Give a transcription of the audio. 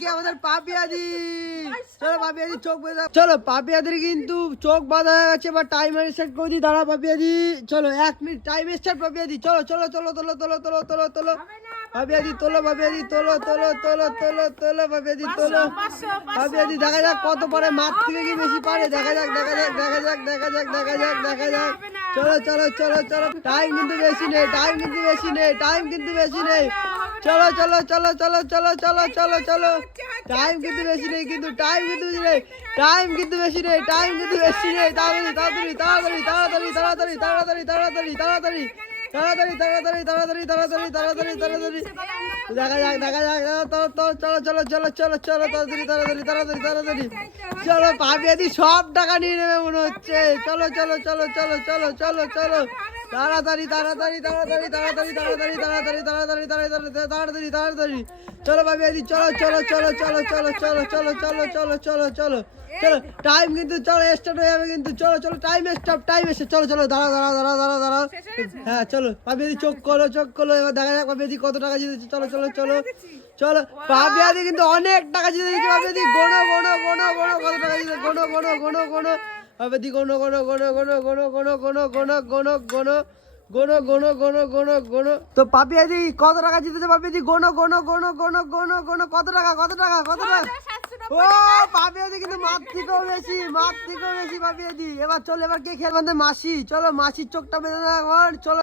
কি আমাদের পাপিয়াদি। চলো পাপিয়াদি চোখ বেঁধে, চলো পাপিয়াদির কিন্তু চোখ বাঁধা হয়ে গেছে। এবার টাইমার স্টার্ট করে দিই, দাঁড়া পাপিয়াদি। চলো 1 মিনিট টাইম স্টার্ট পাপিয়াদি। চলো চলো চলো তোলো তোলো তোলো তোলো তোলো পাপিয়াদি, তোলো পাপিয়াদি, তোলো তোলো তোলো তোলো তোলো পাপিয়াদি, তোলো পাপিয়াদি। দেখা যাক কত পারে, মাঠ থেকে কি বেশি পারে, দেখা যাক দেখা যাক দেখা যাক দেখা যাক দেখা যাক দেখা যাক। চলো চলো চলো চলো, টাইম কিন্তু বেশি নেই, টাইম কিন্তু বেশি নেই, টাইম কিন্তু বেশি নেই। চলো চলো চলো চলো চলো চলো চলো চলো, টাইম কিন্তু বেশি নেই, কিন্তু টাইম কিন্তু বেশি নেই, টাইম কিন্তু বেশি নেই, টাইম কিন্তু বেশি নেই। তাড়াতাড়ি তাড়াতাড়ি তাড়াতাড়ি তাড়াতাড়ি তাড়াতাড়ি তাড়াতাড়ি তাড়াতাড়ি তাড়াতাড়ি তাড়াতাড়ি তাড়াতাড়ি তাড়াতাড়ি তাড়াতাড়ি তাড়াতাড়ি দেখা যাক দেখা যাক। চলো চলো চলো চলো চলো তাড়াতাড়ি তাড়াতাড়ি তাড়াতাড়ি তাড়াতাড়ি। চলো পাপিয়াদি সব টাকা নিয়ে নেবে মনে হচ্ছে। চলো চলো চলো চলো চলো চলো চলো তাড়াতাড়ি তাড়াতাড়ি তাড়াতাড়ি তাড়াতাড়ি তাড়াতাড়ি তাড়াতাড়ি তাড়াতাড়ি তাড়াতাড়ি তাড়াতাড়ি তাড়াতাড়ি। চলো পাপিয়াদি চলো চলো চলো চলো চলো চলো চলো চলো চলো চলো চলো চলো, টাইম কিন্তু চলো স্টার্ট হয়ে যাবে কিন্তু। চলো চলো টাইম স্টপ, টাইম এসে। চলো চলো দাঁড়াও দাঁড়াও দাঁড়াও দাঁড়াও দাঁড়াও। হ্যাঁ চলো পাপিয়াদি চোখ খোলো চোখ খোলো, এবার দেখা যাক পাপিয়াদি কত টাকা জিতেছে। চলো চলো চলো চলো, পাপিয়াদি কিন্তু অনেক টাকা জিতে দিচ্ছে। পাপিয়াদি গোনো গোনো গোনো গোনো কত টাকা জিতে, গোনো গোনো গোনো গোনো পাপিয়াদি, গোনো গোনো গোনো গোনো গোনো গোনো গোনো গোনো গোনো গোনো গোনো গোনো গোনো গোনো গোনো। তো পাপিয়াদি কত টাকা জিতেছে পাপিয়াদি, গোনো গোনো গোনো গোনো গোনো গোনো, কত টাকা কত টাকা কত টাকা। ও পাপিয়াদি কিন্তু মাঠ থেকেও বেশি, মাঠ থেকেও বেশি পাপিয়াদি। এবার চলো, এবার কে খেলবে? মাসি। চলো মাসির চোখটা বেঁধে দেওয়া, চলো।